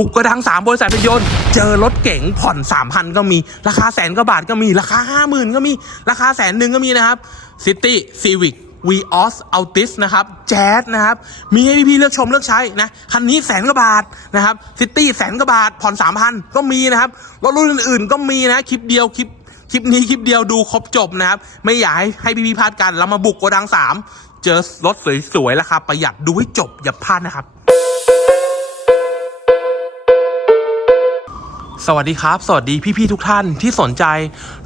บุกกระดังสามบริษัทเป็นยนต์เจอรถเก๋งผ่อนสามพันก็มี ราคาแสนกว่าบาทก็มี ราคาห้าหมื่นก็มี ราคาแสนหนึ่งก็มีนะครับ City Civic v ีออสอัลติสนะครับแจ๊สนะครับ มีให้พี่ๆเลือกชมเลือกใช้นะ คันนี้แสนกว่าบาทนะครับซิตี้แสนกว่าบาทผ่อนสามพันก็มีนะครับ รถรุ่นอื่นๆ ก็มีนะ คลิปเดียว คลิป คลิปนี้คลิปเดียวดูครบจบนะครับ ไม่อยากให้ให้พี่ๆพลาดกัน เรามาบุกโกดังสามเจอรถสวยๆ ราคาประหยัดดูให้จบอย่าพลาดนะครับ สวัสดีครับ สวัสดีพี่ ๆ ทุกท่านที่สนใจ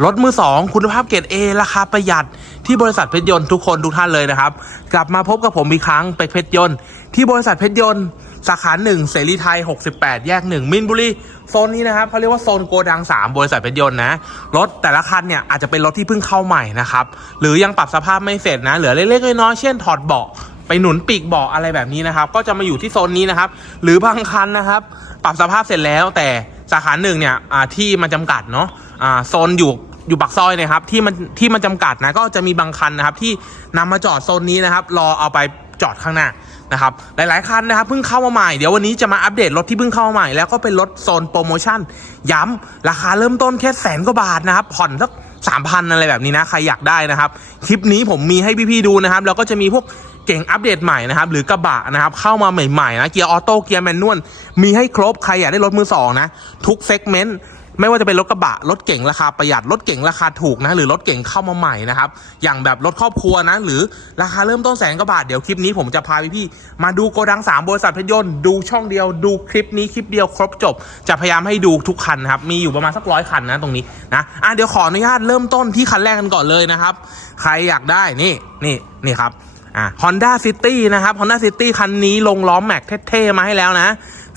รถมือสองคุณภาพเกรด A ราคาประหยัด ที่บริษัทเพชรยนต์ทุกคนทุกท่านเลยนะครับ กลับมาพบกับผมอีกครั้งเป็กเพชรยนต์ ที่บริษัทเพชรยนต์ สาขาหนึ่งเสรีไทย 68 แยก 1 มินบุรี โซนนี้นะครับเขาเรียกว่าโซนโกดัง 3 บริษัทเพชรยนต์นะ รถแต่ละคันเนี่ยอาจจะเป็นรถที่เพิ่งเข้าใหม่นะครับ หรือยังปรับสภาพไม่เสร็จนะ เหลือเล็กๆน้อยๆเช่นถอดเบาะไปหนุนปีกเบาะอะไรแบบนี้นะครับ ก็จะมาอยู่ที่โซนนี้นะครับ หรือบางคันนะครับ ปรับสภาพเสร็จแล้วแต่ สาขาหนึ่งเนี่ยที่มันจำกัดเนาะโซนอยู่อยู่ปากซอยนะครับที่มันที่มันจำกัดนะก็จะมีบางคันนะครับที่นำมาจอดโซนนี้นะครับรอเอาไปจอดข้างหน้านะครับหลาย ๆ คันนะครับเพิ่งเข้ามาใหม่เดี๋ยววันนี้จะมาอัปเดตรถที่เพิ่งเข้ามาใหม่ แล้วก็เป็นรถโซนโปรโมชั่น ย้ำราคาเริ่มต้นแค่แสนกว่าบาทนะครับผ่อนสักสามพันอะไรแบบนี้นะใครอยากได้นะครับ คลิปนี้ผมมีให้พี่ ๆ ดูนะครับแล้วก็จะมีพวก เก่งอัปเดตใหม่นะครับหรือกระบะนะครับเข้ามาใหม่ๆนะเกียร์ออโต้เกียร์แมนนวลมีให้ครบใครอยากได้รถมือสองนะทุกเซกเมนต์ไม่ว่าจะเป็นรถกระบะรถเก่งราคาประหยัดรถเก่งราคาถูกนะหรือรถเก่งเข้ามาใหม่นะครับอย่างแบบรถครอบครัวนะหรือราคาเริ่มต้นแสนกว่าบาทเดี๋ยวคลิปนี้ผมจะพาพี่ๆมาดูโกดัง3บริษัทเพชรยนต์ดูช่องเดียวดูคลิปนี้คลิปเดียวครบจบ จะพยายามให้ดูทุกคันนะครับมีอยู่ประมาณสักร้อยคันนะตรงนี้นะอะเดี๋ยวขออนุญาตเริ่มต้นที่คันแรกกันก่อนเลยนะครับ ใครอยากได้นี่นี่นี่ครับ อ่า Honda City นะครับ Honda City คันนี้ลงล้อแม็กเท่ๆมาให้แล้วนะ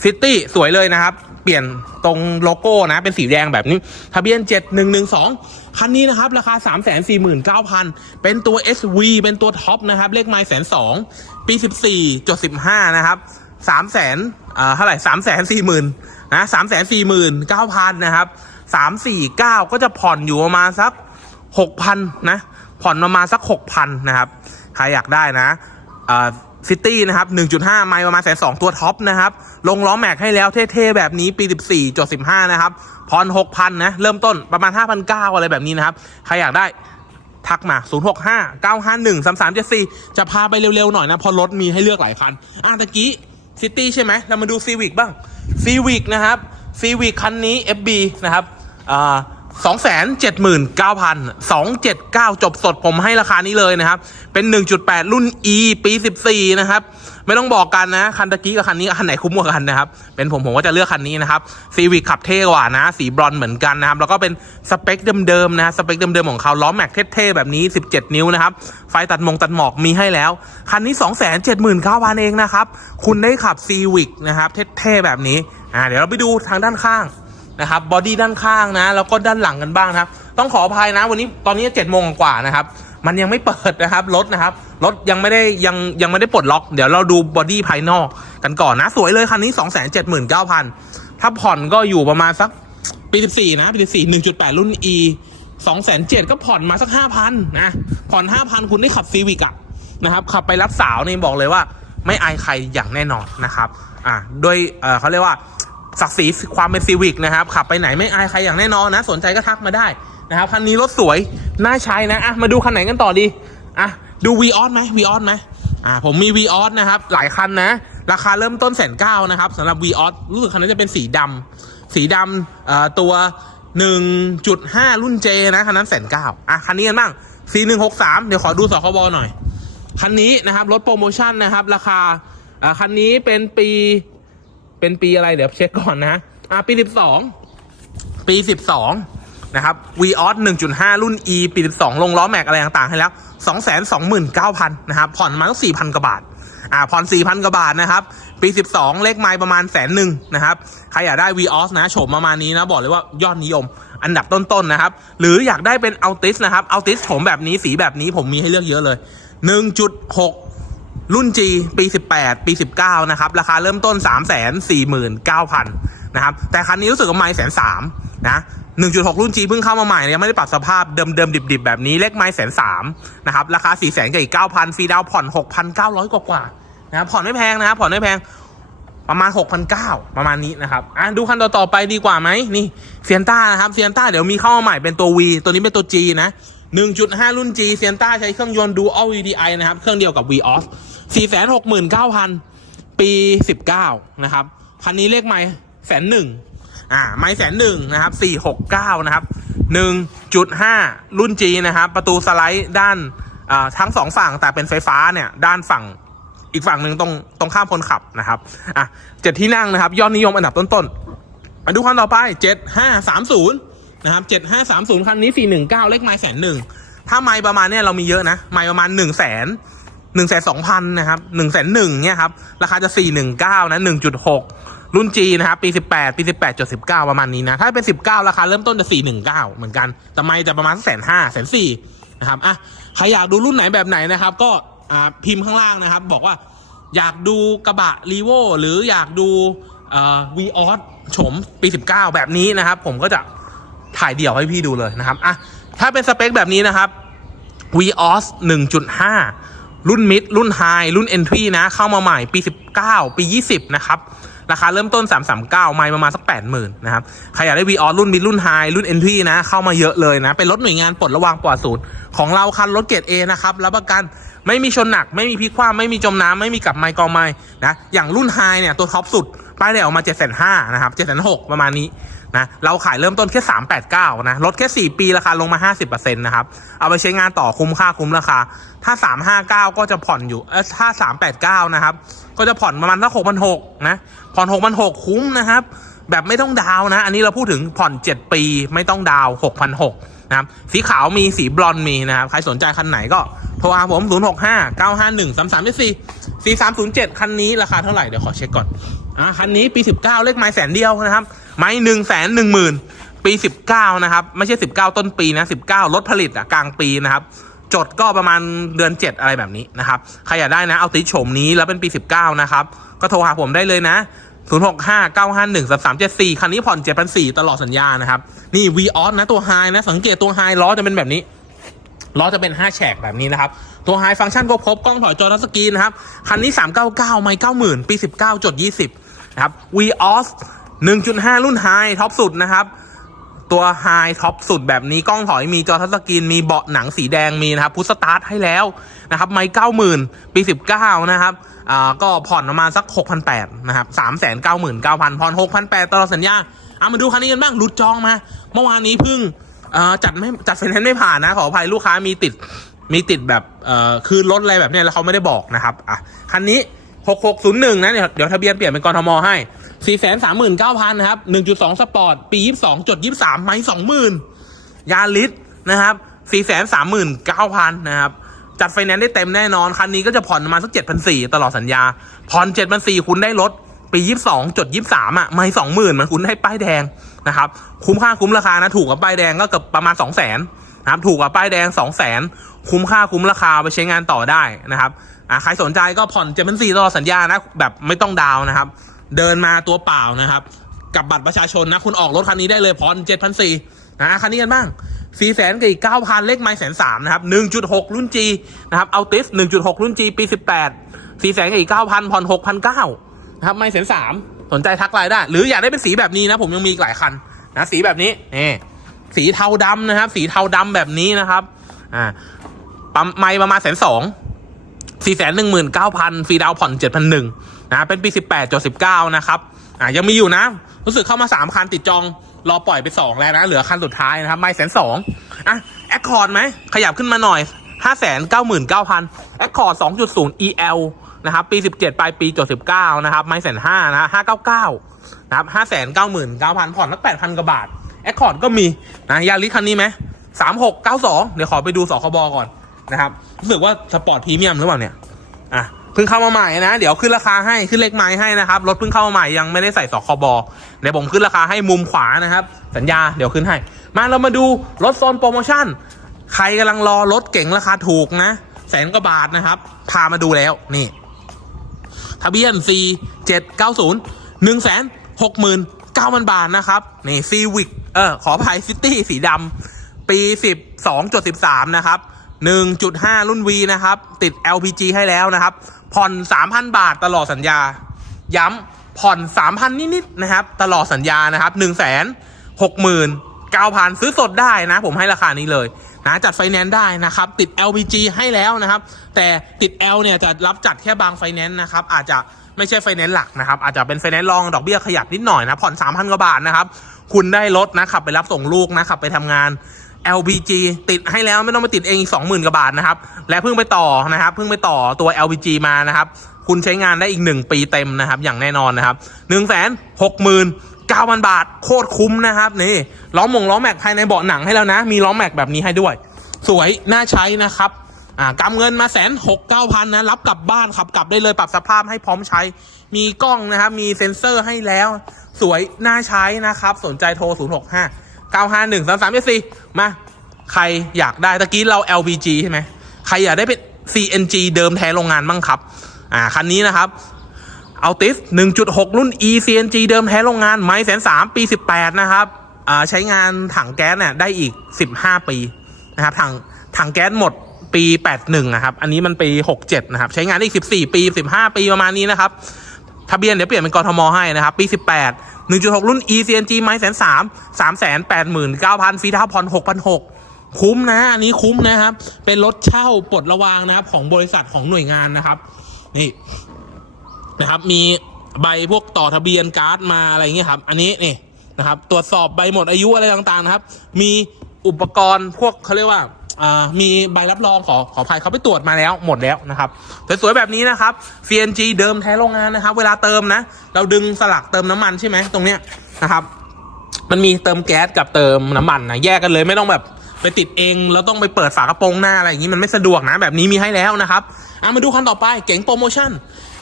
City สวยเลยนะครับ เปลี่ยนตรงโลโก้นะเป็นสีแดงแบบนี้ ทะเบียน 7112 คันนี้นะครับ ราคา 349,000 เป็นตัว SV เป็นตัวท็อปนะครับ เลขไมล์แสนสองปี 14จด15 นะครับ3แสนเอ่อเท่าไหร่3แสนสี่หมื่นนะ3แสนสี่หมื่นเก้าพันนะครับ349ก็จะผ่อนอยู่ประมาณสัก6,000นะ ผ่อนประมาณสัก6,000นะครับ ใครอยากได้นะซิตี้นะครับ 1.5 ไมล์ประมาณแสนสองตัวท็อปนะครับ ลงล้อแม็กให้แล้วเท่ๆ แบบนี้ปี 14จด15 นะครับผ่อน6,000 นะ เริ่มต้นประมาณ 5,900 อะไรแบบนี้นะครับ ใครอยากได้ทักมา 065 951 3374 จะพาไปเร็วๆ หน่อยนะเพราะรถมีให้เลือกหลายคัน อะตะกี้ซิตี้ใช่ไหม เรามาดูซีวิกบ้างซีวิกนะครับซีวิกคันนี้ FB นะครับอ่า สองแสนเจ็ดหมื่นเก้าพันสองเจ็ดเก้าจบสดผมให้ราคานี้เลยนะครับ เป็น 1.8 รุ่น E ปี 14 นะครับ ไม่ต้องบอกกันนะ คันตะกี้กับคันนี้คันไหนคุ้มกว่ากันนะครับ เป็นผมผมก็จะเลือกคันนี้นะครับซีวิกขับเท่กว่านะ สีบรอนเหมือนกันนะครับ แล้วก็เป็นสเปคเดิมๆนะสเปคเดิมๆของเขาล้อแม็กเท่ๆแบบนี้ 17 นิ้วนะครับ ไฟตัดมงตัดหมอกมีให้แล้ว คันนี้ 279,000 เองนะครับ คุณได้ขับซีวิกนะครับเท่ๆแบบนี้ อ่าเดี๋ยวเราไปดูทางด้านข้าง นะครับบอดี้ด้านข้างนะ แล้วก็ด้านหลังกันบ้างนะครับ ต้องขออภัยนะ วันนี้ตอนนี้เจ็ดโมงกว่านะครับ มันยังไม่เปิดนะครับรถนะครับรถยังไม่ได้ยังยังไม่ได้ปลดล็อก เดี๋ยวเราดูบอดี้ภายนอกกันก่อนนะ สวยเลยคันนี้ 2 7 9 0 0 0 ถ้าผ่อนก็อยู่ประมาณสักปี14นะปี14 1.8 รุ่น E 2 7 0 0ก็ผ่อนมาสัก 5,000นะผ่อน 5,000 คุณได้ขับซีวิกอะนะครับขับไปรับสาวนี่บอกเลยว่า ไม่อายใครอย่างแน่นอนนะครับอ่าด้วยเออเขาเรียกว่า ศักดิ์ศรีความเป็นซีวิกนะครับ ขับไปไหนไม่อายใครอย่างแน่นอนนะ สนใจก็ทักมาได้นะครับคันนี้รถสวยน่าใช้นะอะมาดูคันไหนกันต่อดีอะดู v ีออสไหม v ีออสไหมอะผมมี v ีออสนะครับหลายคันนะ ราคาเริ่มต้นแสนเก้านะครับสำหรับ v ีออสรู้สึกคันนี้จะเป็นสีดำสีดำเอ่อตัว 1.5 รุ่น J นะคันนั้นแสนเก้าอะคันนี้กันบ้าง C163 เดี๋ยวขอดูสคบหน่อย คันนี้นะครับรถโปรโมชั่นนะครับ ราคาอ่าคันนี้เป็นปี เป็นปีอะไรเดี๋ยวเช็คก่อนนะอ่าปี12ปี12นะครับ v ีออส1.5รุ่น E ปี12ลงล้อแม็กอะไรต่างๆให้แล้ว229,000นะครับผ่อนมาตั้ง4,000กว่าบาทอ่าผ่อน4,000กว่าบาทนะครับ ปี 12 เลขไมล์ประมาณแสนหนึ่งนะครับ ใครอยากได้ v ีออสนะโฉมประมาณนี้นะ บอกเลยว่ายอดนิยม อันดับต้นๆนะครับ หรืออยากได้เป็นอัลติสนะครับอัลติสโฉมแบบนี้สีแบบนี้ผมมีให้เลือกเยอะเลย 1.6 รุ่น G ปี 18 ปี 19 นะครับ ราคาเริ่มต้น 349,000 นะครับ แต่คันนี้รู้สึกว่าไม่แสนสามนะ1.6 รุ่น G เพิ่งเข้ามาใหม่ยังไม่ได้ปรับสภาพเดิมๆดิบๆ แบบนี้เลขไม้แสนสามนะครับ ราคา 4 0 0 0 0กับอีก9,000 ฟรีดาวน์ผ่อน 6,900 กว่าๆนะครับผ่อนไม่แพงนะครับผ่อนไม่แพงประมาณ 6,900 ประมาณนี้นะครับ อะ ดูคันต่อๆไปดีกว่าไหมนี่เซียนต้านะครับเซียนต้าเดี๋ยวมีเข้ามาใหม่เป็นตัว V ตัวนี้เป็นตัว G นะ 1.5 รุ่น G เซียนต้าใช้เครื่องยนต์ Dual VDI นะครับ เครื่องเดียวกับ Vios 469,000ปี 19 นะครับ คันนี้เลขไม่แสนหนึ่งอ่าไม่แสนหนึ่งนะครับ 469 นะครับ 1.5 รุ่น G นะครับ ประตูสไลด์ด้านทั้งสองฝั่งแต่เป็นไฟฟ้าเนี่ย ด้านฝั่งอีกฝั่งหนึ่งตรงตรงข้ามคนขับนะครับอะเจ็ดที่นั่งนะครับ ยอดนิยมอันดับต้นๆมาดูคันต่อไปเจ็ดห้าสามศูนย์นะครับเจ็ดห้าสามศูนย์คันนี้สี่หนึ่งเก้าเลขไม้แสนหนึ่งถ้าไม้ประมาณเนี้ยเรามีเยอะนะไม้ประมาณหนึ่งแสน หนึ่งแสนสองพันนะครับหนึ่งแสนหนึ่งเนี่ยครับ ราคาจะสี่หนึ่งเก้านะหนึ่งจุดหกรุ่น G นะครับปีสิบแปดปีสิบแปดจุดสิบเก้าประมาณนี้นะ ถ้าเป็นสิบเก้าราคาเริ่มต้นจะสี่หนึ่งเก้าเหมือนกัน แต่ไม้จะประมาณแสนห้าแสนสี่นะครับอะใครอยากดูรุ่นไหนแบบไหนนะครับ ก็อ่าพิมพ์ข้างล่างนะครับ บอกว่าอยากดูกระบะรีโวหรืออยากดูวีออสโฉมปี 19 แบบนี้นะครับ ผมก็จะถ่ายเดี่ยวให้พี่ดูเลยนะครับอะถ้าเป็นสเปคแบบนี้นะครับ v ีออส1.5 รุ่นมิดรุ่นไฮรุ่น Entry นะ เข้ามาใหม่ปี 19 ปี 20 นะครับ ราคาเริ่มต้น 339 ไม่ประมาณสัก 80,000 นะครับ ใครอยากได้ v ีออรุ่นมิดรุ่นไฮรุ่น Entry นะ เข้ามาเยอะเลยนะ เป็นรถหน่วยงานปลดระวางปลอดศูนย์ของเราคันรถเกรด A นะครับ รับประกันไม่มีชนหนัก ไม่มีพลิกคว่ำไม่มีจมน้ำไม่มีกลับไมค์กองไม้นะ อย่างรุ่นไฮเนี่ยตัวท็อปสุดป้ายแดงออกมา7 5 0 0 0นะครับ7 6 0 0ประมาณนี้ นะเราขายเริ่มต้นแค่389นะลดแค่ 4 ปีราคาลงมา 50%นะครับ เอาไปใช้งานต่อคุ้มค่าคุ้มราคา ถ้า 359 ก็จะผ่อนอยู่เออถ้า 389 นะครับ ก็จะผ่อนประมาณสัก6,600นะผ่อน6,600คุ้มนะครับ แบบไม่ต้องดาวนะ อันนี้เราพูดถึงผ่อน 7 ปีไม่ต้องดาว6,600นะครับสีขาวมีสีบลอนด์มีนะครับ ใครสนใจคันไหนก็โทรหาผม 065 951 3 3 4 4307 คันนี้ราคาเท่าไหร่ เดี๋ยวขอเช็คก่อนอะคันนี้ปี 19 เลขไม้แสนเดียวนะครับ ไม้หนึ่งแสนหนึ่งหมื่นปี 19 นะครับ ไม่ใช่ 19 ต้นปีนะ 19รถผลิตอะกลางปีนะครับ จดก็ประมาณเดือน 7 อะไรแบบนี้นะครับ ใครอยากได้นะ เอาติดโฉมนี้แล้วเป็นปี 19 นะครับ ก็โทรหาผมได้เลยนะ 065 951 3374 คันนี้ผ่อน 7,400 ตลอดสัญญานะครับ นี่ v ีออสนะตัวไฮนะ สังเกตตัวไฮล้อจะเป็นแบบนี้ล้อจะเป็น 5 แฉกแบบนี้นะครับ ตัวไฮฟังก์ชันก็ครบกล้องถอยจอทัชสกรีนนะครับ คันนี้ 399 ไม่90,000 ปี 19 จด 20 นะครับ Vios 1.5 รุ่นไฮท็อปสุดนะครับ ตัวไฮท็อปสุดแบบนี้กล้องถอยมีจอทัชสกรีนมีเบาะหนังสีแดงมีนะครับพุทสตาร์ทให้แล้วนะครับไม่90,000ปี19นะครับอ่าก็ผ่อนประมาณสัก6,800นะครับ399,900ผ่อน6,800ตลอดสัญญาเอามาดูคันนี้กันบ้างหลุดจองมา เมื่อวานนี้เพิ่งอ่อจัดไม่จัดไฟแนนซ์ไม่ผ่านนะขออภัยลูกค้ามีติดมีติดแบบเอ่อคือรถอะไรแบบเนี้ยแล้วเขาไม่ได้บอกนะครับอะคันนี้ 6601นะเดี๋ยวเดี๋ยวทะเบียนเปลี่ยนเป็นกรทมให้ 439,000นะครับ1.2สปอร์ต ปี22จด23ไม้20,000ยาลิสนะครับ439,000นะครับ จัดไฟแนนซ์ได้เต็มแน่นอน คันนี้ก็จะผ่อนประมาณสัก7,400ตลอดสัญญา ผ่อน7,400คุณได้รถปี22จด23อะ ไม่20,000มันคุณได้ป้ายแดงนะครับ คุ้มค่าคุ้มราคานะ ถูกกับป้ายแดงก็เกือบประมาณ200,000นะครับ ถูกกับป้ายแดง200,000คุ้มค่าคุ้มราคาไปใช้งานต่อได้นะครับ อะใครสนใจก็ผ่อน7,400ตลอดสัญญานะ แบบไม่ต้องดาวนะครับ เดินมาตัวเปล่านะครับ กับบัตรประชาชนนะ คุณออกรถคันนี้ได้เลยผ่อน7,400นสี่นะคันนี้กันบ้าง4แสนกับอีก9,000เลขไม้แสนสามนะครับ1.6รุ่น G นะครับเอาติส1.6รุ่น G ปี18 4แปดสี่แสนกับอีก9,000ผ่อน6,900นเก้านะครับไม่แสนสามสนใจทักไลน์ได้ หรืออยากได้เป็นสีแบบนี้นะผมยังมีอีกหลายคันนะสีแบบนี้นี่สีเทาดำนะครับ สีเทาดำแบบนี้นะครับอ่าปั๊มไม่ประมาณแสนสองสี่แสนหนึ่งหมื่นเก้าพันฟรีดาวผ่อนเจ็ดพันหนึ่ง นะเป็นปีสิบแปดจดสิบเก้านะครับอ่ายังมีอยู่นะ รู้สึกเข้ามาสามคันติดจอง รอปล่อยไปสองแล้วนะ เหลือคันสุดท้ายนะครับ ไม่แสนสองอะแอคคอร์ดไหม ขยับขึ้นมาหน่อยห้าแสนเก้าหมื่นเก้าพันแอคคอร์ดสองจุดศูนย์ EL นะครับ ปีสิบเจ็ดปลายปีจดสิบเก้านะครับ ไม่แสนห้านะห้าเก้าเก้านะครับห้าแสนเก้าหมื่นเก้าพันผ่อนสักแปดพันกว่าบาทแอคคอร์ดก็มีนะยาริคันนี้ไหมสามหกเก้าสองเดี๋ยวขอไปดูสคบก่อนนะครับ รู้สึกว่าสปอร์ตพรีเมียมหรือเปล่าเนี่ย อะ พิ่งเข้ามาใหม่นะ เดี๋ยวขึ้นราคาให้ขึ้นเลขไม้ให้นะครับ รถเพิ่งเข้ามาใหม่ยังไม่ได้ใส่สคบเดี๋ยวผมขึ้นราคาให้มุมขวานะครับ สัญญาเดี๋ยวขึ้นให้ มาเรามาดูรถโซนโปรโมชั่น ใครกำลังรอรถเก๋งราคาถูกนะ แสนกว่าบาทนะครับ พามาดูแล้วนี่ ทะเบียน C 7 9 0 1 6 9 0 0 0 บาทนะครับ นี่ซีวิกเออขออภัยซิตี้สีดำปี 12.13 นะครับ1.5 รุ่น V นะครับ ติด LPG ให้แล้วนะครับ ผ่อน3,000บาทตลอดสัญญา ย้ำผ่อน3,000นิดๆนะครับ ตลอดสัญญานะครับ1 6 9 0 0 0ซื้อสดได้นะ ผมให้ราคานี้เลยนะจัดไฟแนนซ์ได้นะครับ ติด LPG ให้แล้วนะครับ แต่ติด L เนี่ยจะรับจัดแค่บางไฟแนนซ์นะครับ อาจจะไม่ใช่ไฟแนนซ์หลักนะครับ อาจจะเป็นไฟแนนซ์รองดอกเบี้ยขยับนิดหน่อยนะ ผ่อน 3,000 กว่าบาทนะครับ คุณได้รถนะขับไปรับส่งลูกนะขับไปทำงาน LPG ติดให้แล้วไม่ต้องไปติดเองอีก20,000กว่าบาทนะครับ และเพิ่งไปต่อนะครับ เพิ่งไปต่อตัว LPG มานะครับ คุณใช้งานได้อีก 1 ปีเต็มนะครับ อย่างแน่นอนนะครับ 1 6 9 0 0 0 บาท โคตรคุ้มนะครับ นี่ล้อมงล้อแม็กภายในเบาะหนังให้แล้วนะ มีล้อแม็กแบบนี้ให้ด้วย สวยน่าใช้นะครับอ่ากำเงินมาแสนหกเก้าพันนะ รับกลับบ้านขับกลับได้เลยปรับสภาพให้พร้อมใช้ มีกล้องนะครับ มีเซ็นเซอร์ให้แล้ว สวยน่าใช้นะครับ สนใจโทร 0 951334มาใครอยากได้ตะกี้เรา LPG ใช่ไหมใครอยากได้เป็น CNG เดิมแท้โรงงานบ้างครับอ่าคันนี้นะครับเอาติส1.6 รุ่น E CNG เดิมแท้โรงงานไม้แสนสามปี 18 นะครับอ่าใช้งานถังแก๊สเนี่ยได้อีก 15 ปีนะครับถังถังแก๊สหมดปี 81นะครับ อันนี้มันปี 67 นะครับ ใช้งานได้อีก 14 ปี 15 ปีประมาณนี้นะครับ ทะเบียนเดี๋ยวเปลี่ยนเป็นกทมให้นะครับ ปี 18 1.6 รุ่น E CNG ไม้แสนสามสามแสนแปดหมื่นเก้าพันฟรีดาวน์ผ่อนหกพันหกคุ้มนะอันนี้คุ้มนะครับ เป็นรถเช่าปลดระวางนะครับ ของบริษัทของหน่วยงานนะครับ นี่นะครับ มีใบพวกต่อทะเบียนการ์ดมาอะไรเงี้ยครับ อันนี้นี่นะครับ ตรวจสอบใบหมดอายุอะไรต่างๆนะครับ มีอุปกรณ์พวกเขาเรียกว่า มีใบรับรองขอขออภัยเขาไปตรวจมาแล้วหมดแล้วนะครับสวยๆแบบนี้นะครับ CNG เดิมแท้โรงงานนะครับ เวลาเติมนะ เราดึงสลักเติมน้ำมันใช่ไหมตรงเนี้ยนะครับ มันมีเติมแก๊สกับเติมน้ำมันนะแยกกันเลยไม่ต้องแบบไปติดเองแล้วต้องไปเปิดฝากระโปรงหน้าอะไรอย่างนี้มันไม่สะดวกนะแบบนี้มีให้แล้วนะครับอะมาดูคันต่อไปเก๋งโปรโมชั่น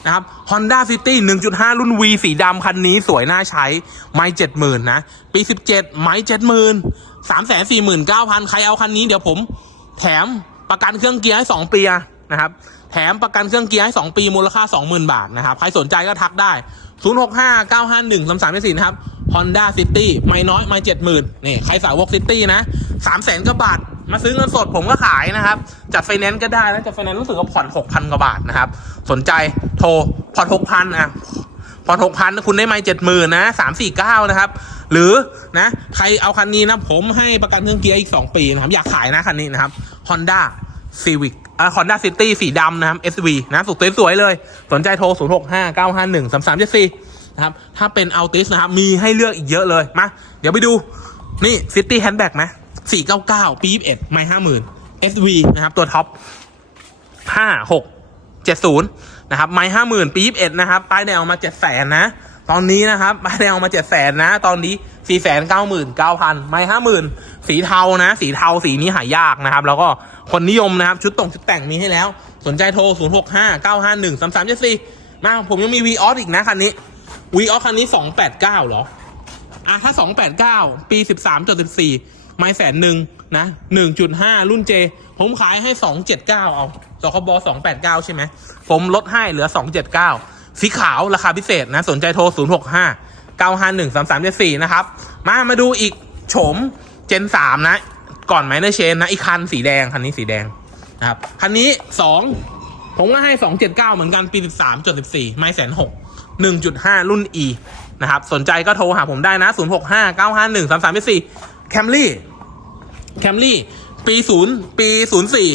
นะครับ Honda City 1.5 รุ่น V สีดำคันนี้สวยน่าใช้ ไม่เจ็ดหมื่นนะ ปี 17 ไม่เจ็ดหมื่นสามแสนสี่หมื่นเก้าพันใครเอาคันนี้เดี๋ยวผม แถมประกันเครื่องเกียร์ให้ 2 ปีนะครับ แถมประกันเครื่องเกียร์ให้ 2 ปีมูลค่า 20,000 บาทนะครับ ใครสนใจก็ทักได้ 065 951 33 4นะครับ Honda City ไม่น้อยไม่70,000 นี่ ใครสาวก City นะ 300,000กว่าบาท มาซื้อเงินสดผมก็ขายนะครับ จัดไฟแนนซ์ก็ได้แล้วจัดไฟแนนซ์รู้สึกว่าผ่อน6,000กว่าบาทนะครับ สนใจโทรผ่อน6,000อะผ่อนหกพันคุณได้ไม่เจ็ดหมื่นนะสามสี่เก้านะครับ หรือนะใครเอาคันนี้นะผมให้ประกันเครื่องเกียร์อีก2ปีนะครับ อยากขายนะคันนี้นะครับ Honda Civic อ่า Honda City สีดำนะครับ SV นะสุดสวยๆเลย สนใจโทร 0 6 5 9 5 1 3 3 7 4นะครับ ถ้าเป็น Altis นะครับ มีให้เลือกอีกเยอะเลย มา เดี๋ยวไปดู นี่ City Handback ไหม 499ปี21ไม่50,000 SV นะครับ ตัวท็อปห้าหกเจ็ดศูนย์นะครับ ไม้ห้าหมื่นปีบเอ็ดนะครับ ป้ายแดงออกมาเจ็ดแสนนะ ตอนนี้นะครับ ป้ายแดงออกมาเจ็ดแสนนะ ตอนนี้สี่แสนเก้าหมื่นเก้าพันไม้ห้าหมื่นสีเทานะ สีเทาสีนี้หายากนะครับ แล้วก็คนนิยมนะครับ ชุดตรงชุดแต่งมีให้แล้ว สนใจโทรศูนย์หกห้าเก้าห้าหนึ่งสามสามเจ็ดสี่มาผมยังมีวีออสอีกนะคันนี้วีออสคันนี้สองแปดเก้าเหรออะถ้า289ปี13จด14 ไม้แสนหนึ่งนะหนึ่งจุดห้ารุ่นเจ ผมขายให้สองเจ็ดเก้าเอาสคบสองแปดเก้าใช่ไหม ผมลดให้เหลือสองเจ็ดเก้าสีขาวราคาพิเศษนะ สนใจโทรศูนย์หกห้าเก้าห้าหนึ่งสามสามเจ็ดสี่นะครับ มามาดูอีกโฉมเจนสามนะ ก่อนไหมเนเชนนะอีกคันสีแดง คันนี้สีแดงนะครับคันนี้สองผมก็ให้สองเจ็ดเก้าเหมือนกันปีสิบสามจุดสิบสี่ไม้แสนหกหนึ่งจุดห้ารุ่นอีนะครับ สนใจก็โทรหาผมได้นะศูนย์หกห้าเก้าห้าหนึ่งสามสามเจ็ดสี่ 065 951 3374 Camry Camry ปี0ปี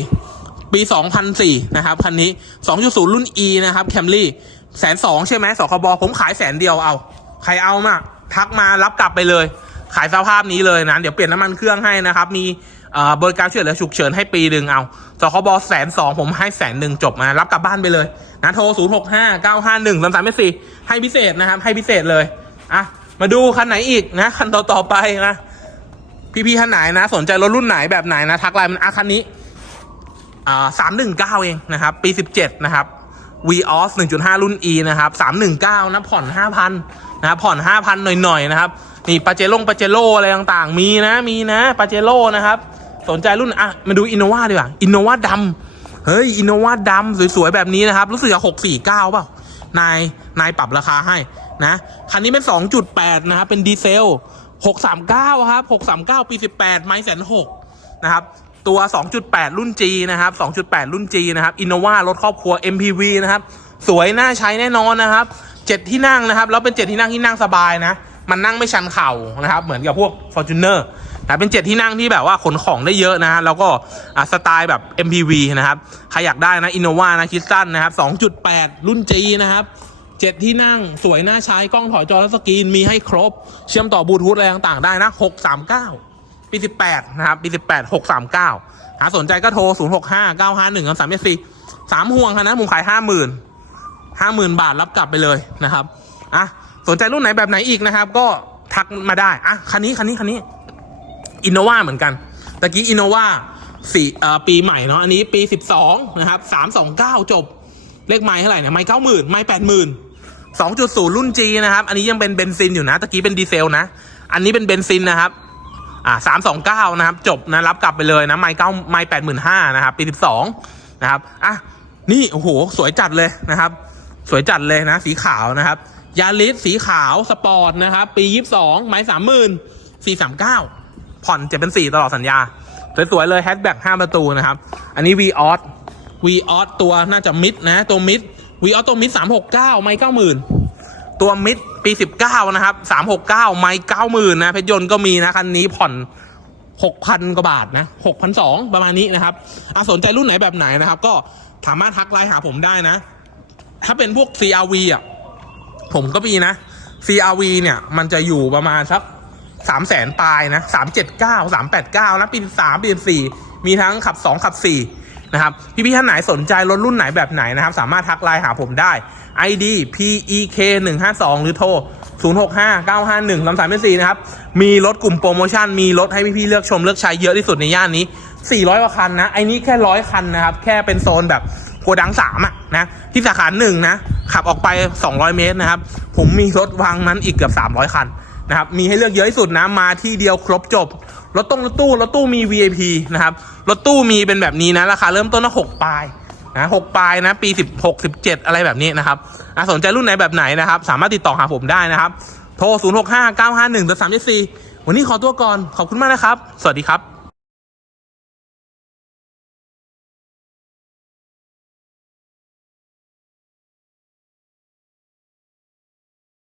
04ปี2004นสี่นะครับ คันนี้2.0รุ่น E นะครับ Camry แสนสองใช่ไหมสคบผมขายแสนเดียวเอา ใครเอามาทักมารับกลับไปเลย ขายสภาพนี้เลยนะ เดี๋ยวเปลี่ยนน้ำมันเครื่องให้นะครับ มีเอ่อบริการช่วยเหลือฉุกเฉินให้ปีหนึ่งเอาสคบแสนสองผมให้แสนหนึ่งจบมา รับกลับบ้านไปเลยนะโทร0 6 5 9 5 1 3 3 4ให้พิเศษนะครับ ให้พิเศษเลย อะ มาดูคันไหนอีกนะ คันต่อต่อๆไปนะ พี่ๆท่านไหนนะ สนใจรถรุ่นไหนแบบไหนนะ ทักไลน์มันอะคันนี้อ่าสามหนึ่งเก้าเองนะครับ ปีสิบเจ็ดนะครับ v o s หนึ่งจุดห้ารุ่น e นะครับสามหนึ่งเก้านะผ่อนห้าพันนะผ่อนห้าพันหน่อย ๆ นะครับ นี่ปาเจโร่ปาเจโร่อะไรต่างๆ มีนะ มีนะปาเจโร่นะครับ สนใจรุ่น อะ มาดูอินโนวาดีกว่าอินโนวาดำเฮ้ยอินโนวาดำสวย ๆ แบบนี้นะครับ รู้สึกจะหกสี่เก้าเปล่า นาย นายปรับราคาให้นะ คันนี้เป็นสองจุดแปดนะครับ เป็นดีเซล หกสามเก้าครับหกสามเก้าปีสิบแปดไม้แสนหกนะครับ ตัว 2.8 รุ่น G นะครับ 2.8 รุ่น G นะครับ Innova รถครอบครัว MPV นะครับ สวยน่าใช้แน่นอนนะครับเจ็ดที่นั่งนะครับ แล้วเป็นเจ็ดที่นั่งที่นั่งสบายนะ มันนั่งไม่ชันเข่านะครับ เหมือนกับพวก f o r t u n e r นะเป็นเจ็ดที่นั่งที่แบบว่าขนของได้เยอะนะฮะแล้วก็อะสไตล์แบบ MPV นะครับ ใครอยากได้นะ Innova นะคิดสั้นนะครับ 2.8 รุ่น G นะครับ เจ็ดที่นั่งสวยน่าใช้กล้องถอยจอและสกรีนมีให้ครบ เชื่อมต่อบลูทูธอะไรต่างๆได้นะ 639 ปี 18 นะครับ ปี 18 639 หาสนใจก็โทร 065 951 3 3 3ห่วงค่ะนะผมขาย 50,000 50,000 บาทรับกลับไปเลยนะครับอะสนใจรุ่นไหนแบบไหนอีกนะครับ ก็ทักมาได้อะคันนี้คันนี้คันนี้อินโนวาเหมือนกันตะกี้อินโนวาสี่เอ่อปีใหม่เนาะอันนี้ปี 12 นะครับ 329 จบ เลขไม้เท่าไหร่เนี่ยไม้90,000ไม้80,000 2.0 รุ่น G นะครับ อันนี้ยังเป็นเบนซินอยู่นะ ตะกี้เป็นดีเซลนะ อันนี้เป็นเบนซินนะครับ อ่า329นะครับ จบนะรับกลับไปเลยนะ ไม้เก้าไม้85,000นะครับ ปี12นะครับ อะ นี่โอ้โห สวยจัดเลยนะครับ สวยจัดเลยนะ สีขาวนะครับ ยาริสสีขาวสปอร์ตนะครับ ปี22ไม้30,000 439ผ่อนเจ็ดเป็นสี่ตลอดสัญญา สวยๆเลยแฮชแบ็กห้าประตูนะครับ อันนี้ v ีออสวีออสตัวน่าจะมิดนะ ตัวมิด วีออสตัวมิดสามหกเก้าไม่เก้าหมื่นตัวมิดปีสิบเก้านะครับสามหกเก้าไม่เก้าหมื่นนะเพชรยนต์ก็มีนะคันนี้ผ่อนหกพันกว่าบาทนะหกพันสองประมาณนี้นะครับอะสนใจรุ่นไหนแบบไหนนะครับ ก็สามารถทักไลน์หาผมได้นะ ถ้าเป็นพวก CRV อะผมก็มีนะ CRV เนี่ย มันจะอยู่ประมาณสักสามแสนปลายนะสามเจ็ดเก้าสามแปดเก้านะปีสามปีสี่มีทั้งขับสองขับสี่ นะครับพี่ๆท่านไหนสนใจรถรุ่นไหนแบบไหนนะครับ สามารถทักไลน์หาผมได้ ID PEK 1 5 2หรือโทร 0 6 5 9 5 1 3 3 4นะครับ มีรถกลุ่มโปรโมชั่น มีรถให้พี่ๆเลือกชมเลือกใช้เยอะที่สุดในย่านนี้ 400กว่าคันนะ ไอ้นี้แค่ร้อยคันนะครับ แค่เป็นโซนแบบโกดังสามอะนะ ที่สาขาหนึ่งนะ ขับออกไป 200 เมตรนะครับ ผมมีรถวางนั้นอีกเกือบ 300 คันนะครับ มีให้เลือกเยอะที่สุดนะ มาที่เดียวครบจบ รถตรงรถตู้รถตู้มี VIP นะครับ รถตู้มีเป็นแบบนี้นะ ราคาเริ่มต้นที่หกปลายนะหกปลายนะปี16 17อะไรแบบนี้นะครับอะสนใจรุ่นไหนแบบไหนนะครับ สามารถติดต่อหาผมได้นะครับ โทร0 6 5 9 5 1 3 4วันนี้ขอตัวก่อน ขอบคุณมากนะครับ สวัสดีครับ